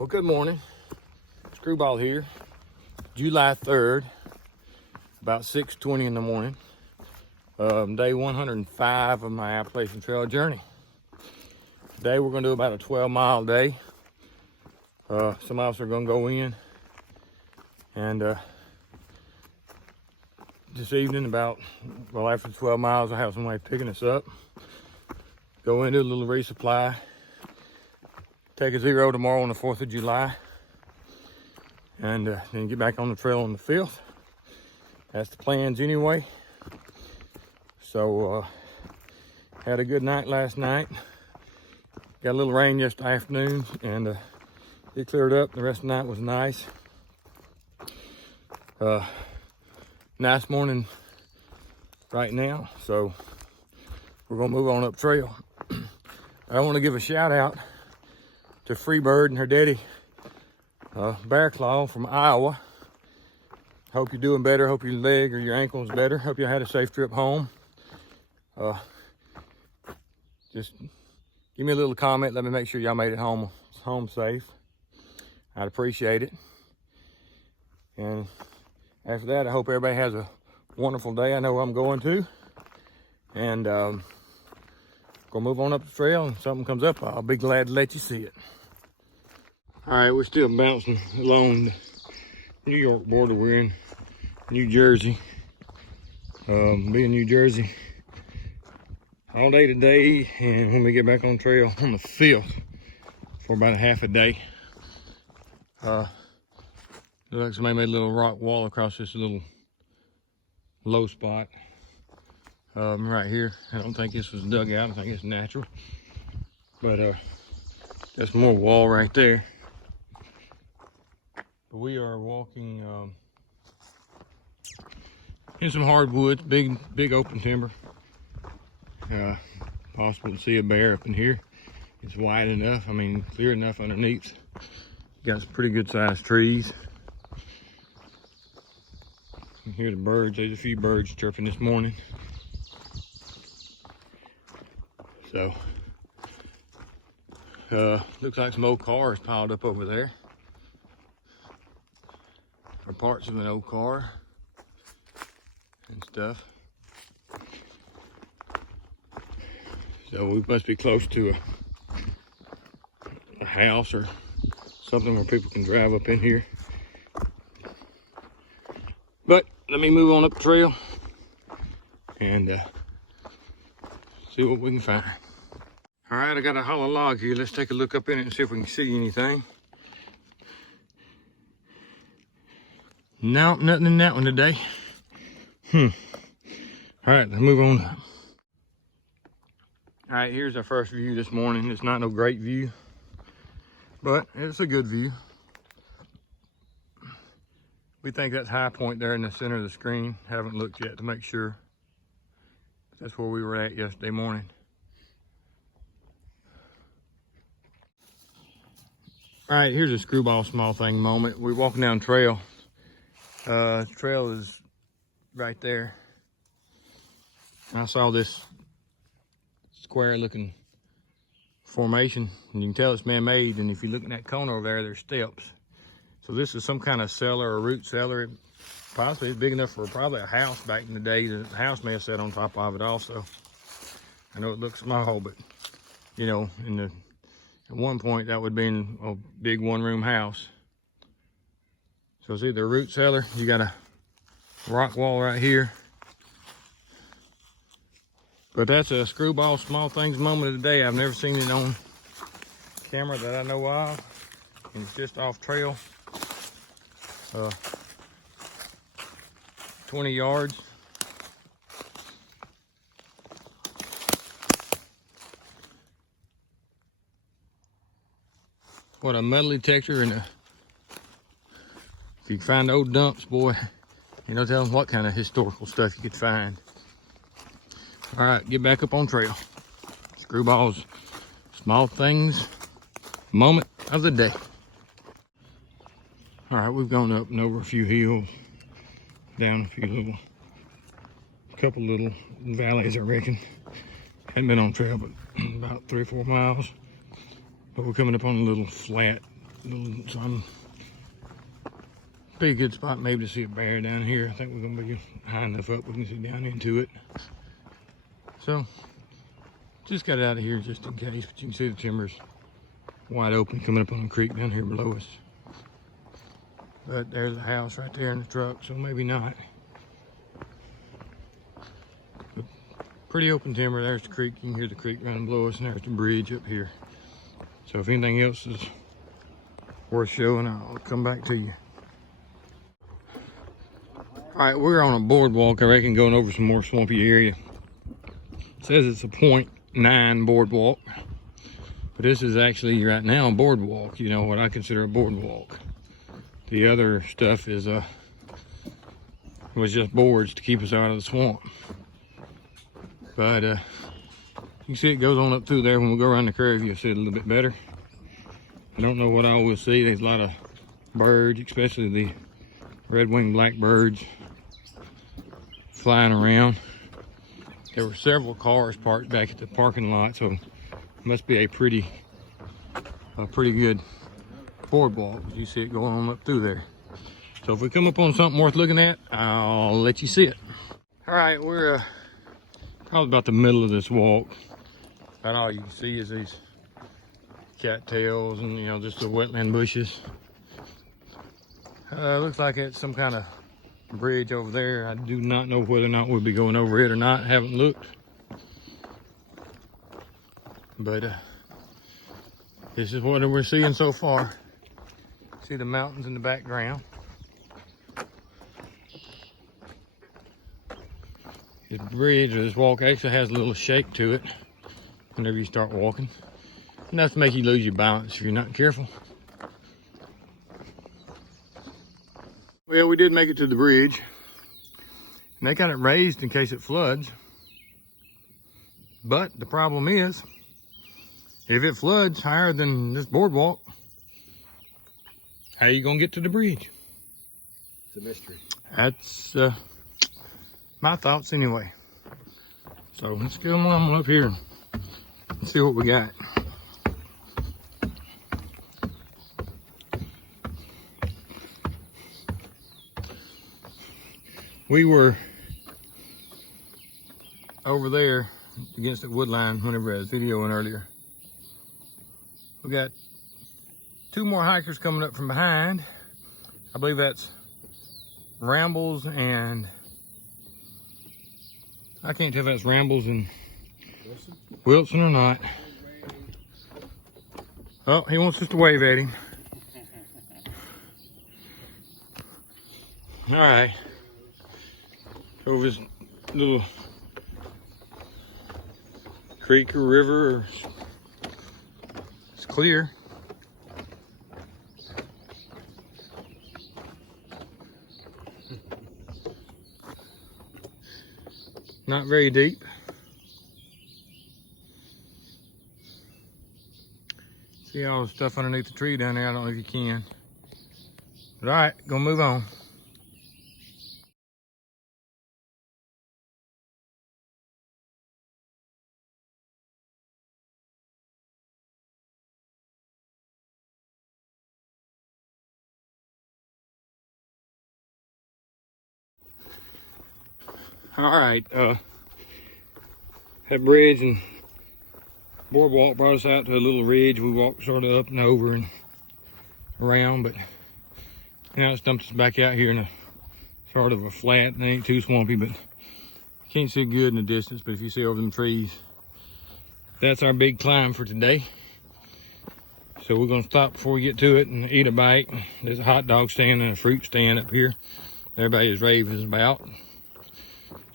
Well, good morning. Screwball here. July 3rd, about 6:20 in the morning. Day 105 of my Appalachian Trail journey. Today we're going to do about a 12-mile day. Some of us are going to go in, and this evening after 12 miles, I have somebody picking us up. Go in, do a little resupply. Take a zero tomorrow on the 4th of July. And then get back on the trail on the 5th. That's the plans anyway. So, had a good night last night. Got a little rain yesterday afternoon, and it cleared up. The rest of the night was nice. Nice morning right now. So, we're gonna move on up trail. I want to give a shout out to Freebird and her daddy, Bear Claw from Iowa. Hope you're doing better. Hope your leg or your ankle is better. Hope you had a safe trip home. Just give me a little comment. Let me make sure y'all made it home safe. I'd appreciate it. And after that, I hope everybody has a wonderful day. I know I'm going to. And gonna move on up the trail, and if something comes up, I'll be glad to let you see it. All right, we're still bouncing along the New York border. We're in New Jersey. Be in New Jersey all day today, and when we get back on trail on the 5th for about a half a day. Looks like somebody made a little rock wall across this little low spot right here. I don't think this was dug out. I think it's natural. But there's more wall right there. We are walking in some hardwoods, big open timber. Possible to see a bear up in here. It's wide enough, clear enough underneath. Got some pretty good sized trees. You can hear the birds. There's a few birds chirping this morning. So, looks like some old cars piled up over there. Or parts of an old car and stuff. So we must be close to a house or something where people can drive up in here. But let me move on up the trail and see what we can find. All right, I got a hollow log here. Let's take a look up in it and see if we can see anything. Nope, nothing in that one today. All right, let's move on up. All right, here's our first view this morning. It's not no great view, but it's a good view. We think that's High Point there in the center of the screen. Haven't looked yet to make sure. That's where we were at yesterday morning. All right, here's a screwball small thing moment. We're walking down trail. Trail is right there. I saw this square looking formation, and you can tell it's man-made, and if you look in that corner over there, there's steps. So this is some kind of cellar or root cellar. Possibly it's big enough for probably a house back in the day. The house may have sat on top of it also. I know it looks small, but you know, at one point that would be in a big one-room house. So it's either a root cellar, you got a rock wall right here. But that's a screwball small things moment of the day. I've never seen it on camera that I know of. And it's just off trail. 20 yards. What a metal detector, and if you find old dumps, boy, you know, tell them what kind of historical stuff you could find. All right, get back up on trail. Screwballs, small things, moment of the day. All right, we've gone up and over a few hills, down a couple little valleys, I reckon. Hadn't been on trail but about 3 or 4 miles. But we're coming up on a little flat So I'm pretty good spot maybe to see a bear down here. I think we're gonna be high enough up we can see down into it. So just got out of here just in case, but you can see the timber's wide open coming up on the creek down here below us. But there's a house right there in the truck, so maybe not. But pretty open timber. There's the creek. You can hear the creek running below us, and there's the bridge up here. So if anything else is worth showing, I'll come back to you. All right, we're on a boardwalk, I reckon, going over some more swampy area. It says it's a 0.9 boardwalk, but this is actually right now a boardwalk. You know what I consider a boardwalk. The other stuff is was just boards to keep us out of the swamp. But you can see it goes on up through there. When we go around the curve, you'll see it a little bit better. I don't know what I will see. There's a lot of birds, especially the red-winged blackbirds flying around. There were several cars parked back at the parking lot, so it must be a pretty good boardwalk. You see it going on up through there. So if we come up on something worth looking at, I'll let you see it. All right, we're probably about the middle of this walk. About all you can see is these cattails and, you know, just the wetland bushes. Looks like it's some kind of bridge over there. I do not know whether or not we'll be going over it or not. Haven't looked. But this is what we're seeing so far. See the mountains in the background. This bridge or this walk actually has a little shake to it whenever you start walking. Enough to make you lose your balance if you're not careful. Well, we did make it to the bridge. And they got it raised in case it floods. But the problem is, if it floods higher than this boardwalk, how are you gonna get to the bridge? It's a mystery. That's my thoughts anyway. So let's go on up here and see what we got. We were over there against that wood line whenever I was videoing earlier. We got two more hikers coming up from behind. I believe that's Rambles and I can't tell if that's Rambles and Wilson or not. Oh, he wants us to wave at him. All right. Over this little creek or river, or it's clear. Not very deep. See all the stuff underneath the tree down there? I don't know if you can. But all right, gonna move on. All right, that bridge and boardwalk brought us out to a little ridge. We walked sort of up and over and around, but now it's dumped us back out here in a sort of a flat. It ain't too swampy, but can't see good in the distance. But if you see over them trees, that's our big climb for today. So we're gonna stop before we get to it and eat a bite. There's a hot dog stand and a fruit stand up here. Everybody is raving about.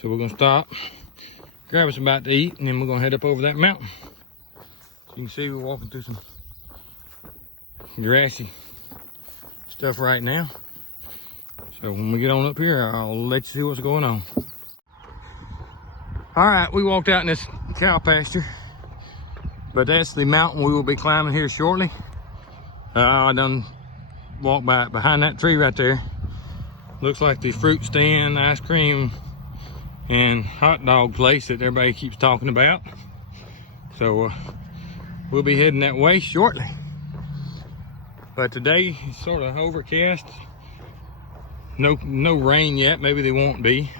So we're gonna stop, grab us a bite to eat, and then we're gonna head up over that mountain. So you can see we're walking through some grassy stuff right now. So when we get on up here, I'll let you see what's going on. All right, we walked out in this cow pasture, but that's the mountain we will be climbing here shortly. I done walked by behind that tree right there. Looks like the fruit stand, ice cream, and hot dog place that everybody keeps talking about. So we'll be heading that way shortly. But today it's sort of overcast. No rain yet. Maybe there won't be.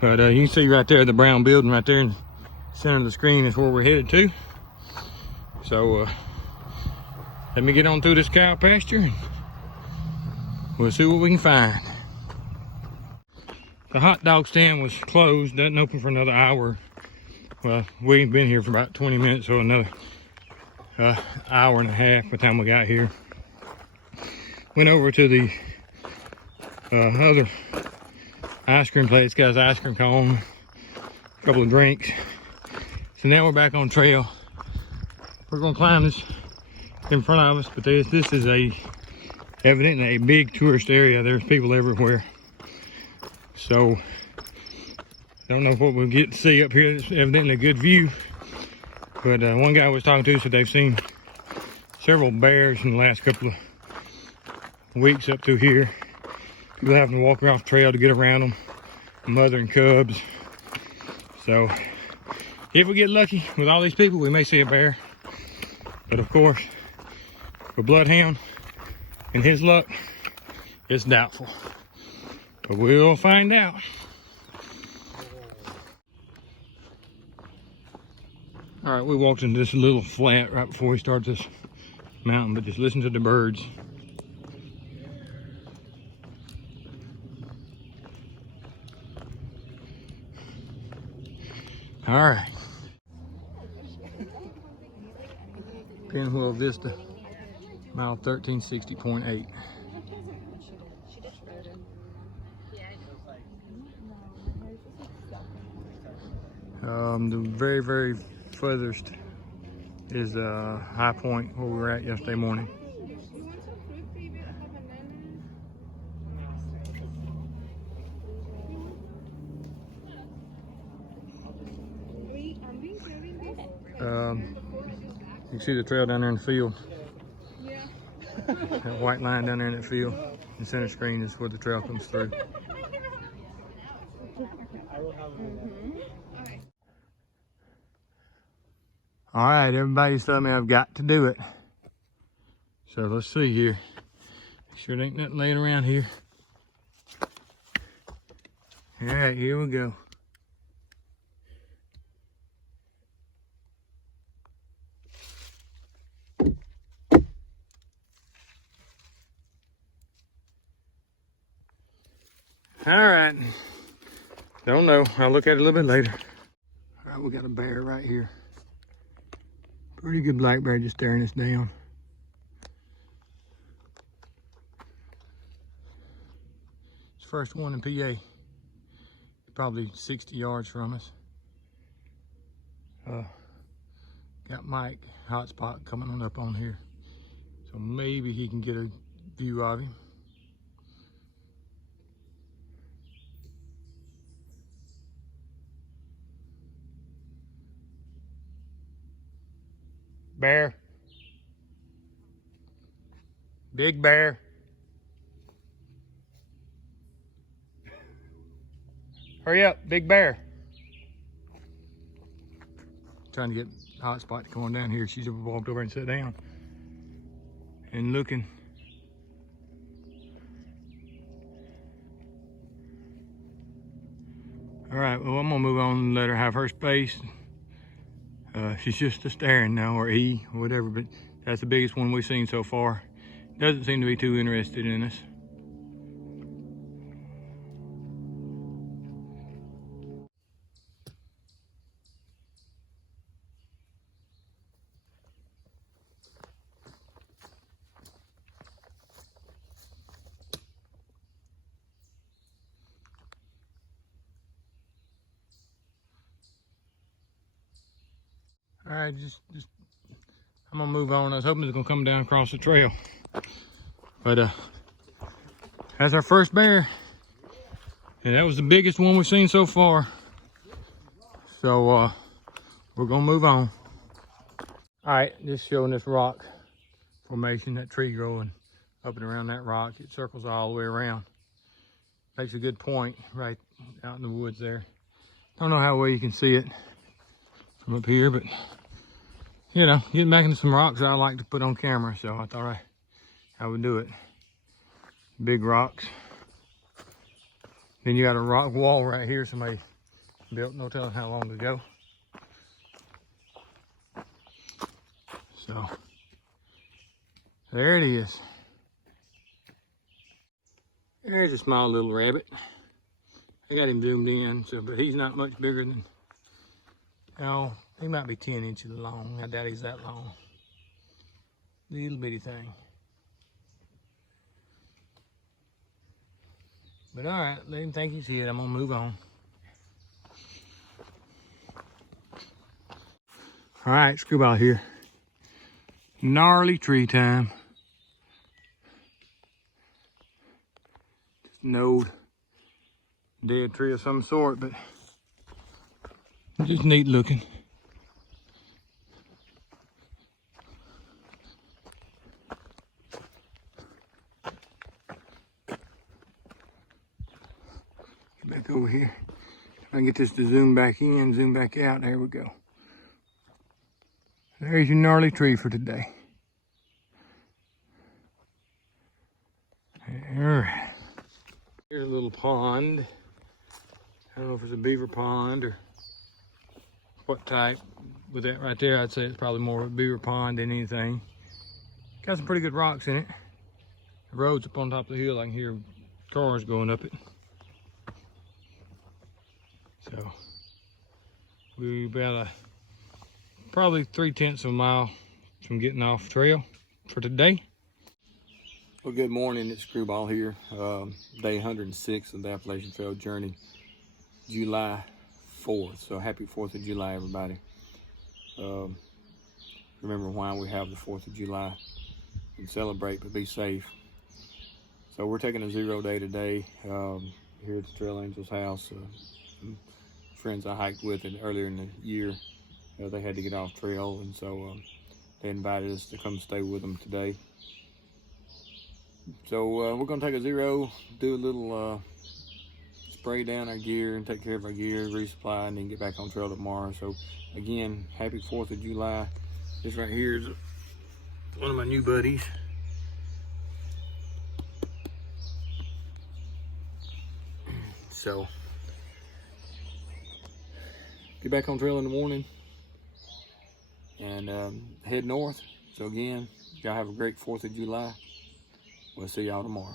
But you can see right there the brown building right there in the center of the screen is where we're headed to. So let me get on through this cow pasture and we'll see what we can find. The hot dog stand was closed. Doesn't open for another hour. Well, we've been here for about 20 minutes, so another hour and a half by the time we got here. Went over to the other ice cream place, got his ice cream cone, a couple of drinks. So now we're back on trail. We're gonna climb this in front of us, but this is evidently a big tourist area. There's people everywhere. So don't know what we'll get to see up here. It's evidently a good view. But one guy I was talking to said they've seen several bears in the last couple of weeks up through here. People having to walk off trail to get around them, mother and cubs. So if we get lucky with all these people, we may see a bear. But of course, for Bloodhound and his luck, it's doubtful. But we'll find out. All right, we walked into this little flat right before we start this mountain, but just listen to the birds. All right. Pinwheel Vista, mile 1360.8. The very, very furthest is High Point where we were at yesterday morning. You can see the trail down there in the field. That white line down there in that field. The center screen is where the trail comes through. All right, everybody's telling me I've got to do it. So let's see here. Sure there ain't nothing laying around here. All right, here we go. All right, don't know. I'll look at it a little bit later. All right, we got a bear right here. Pretty good black bear just staring us down. It's the first one in PA. Probably 60 yards from us. Got Mike hotspot coming on up on here. So maybe he can get a view of him. Bear. Big bear. Hurry up, big bear. Trying to get hotspot to come on down here. She's walked over and sat down and looking. All right, well, I'm gonna move on and let her have her space. She's just a staring now, or he, or whatever, but that's the biggest one we've seen so far. Doesn't seem to be too interested in us. All right, just I'm gonna move on. I was hoping it was gonna come down across the trail, but that's our first bear, and that was the biggest one we've seen so far. So we're gonna move on. All right, just showing this rock formation, that tree growing up and around that rock. It circles all the way around. Makes a good point right out in the woods there. Don't know how well you can see it from up here, but you know, getting back into some rocks I like to put on camera, so I thought I'd how we do it. Big rocks. Then you got a rock wall right here somebody built no telling how long ago. So there it is. There's a small little rabbit. I got him zoomed in, so but he's not much bigger than, he might be 10 inches long. I doubt he's that long. Little bitty thing. But all right, let him think he's hit. I'm gonna move on. All right, screwball here. Gnarly tree time. Just an old dead tree of some sort, but just neat looking. Get back over here. If I can get this to zoom back in, zoom back out, there we go. There's your gnarly tree for today. All right. Here's a little pond. I don't know if it's a beaver pond or what type. With that right there, I'd say it's probably more of a beaver pond than anything. Got some pretty good rocks in it. The road's up on top of the hill. I can hear cars going up it. So we're about probably 3/10 of a mile from getting off trail for today. Well, good morning. It's Screwball here. Day 106 of the Appalachian Trail journey, July 4th. So happy 4th of July, everybody. Remember why we have the 4th of July and celebrate, but be safe. So we're taking a 0 day today here at the Trail Angels house. Friends I hiked with earlier in the year, they had to get off trail, and so they invited us to come stay with them today. So we're gonna take a 0, do a little spray down our gear and take care of our gear, resupply, and then get back on trail tomorrow. So again, happy 4th of July. This right here is one of my new buddies. So get back on trail in the morning and head north. So again, y'all have a great 4th of July. We'll see y'all tomorrow.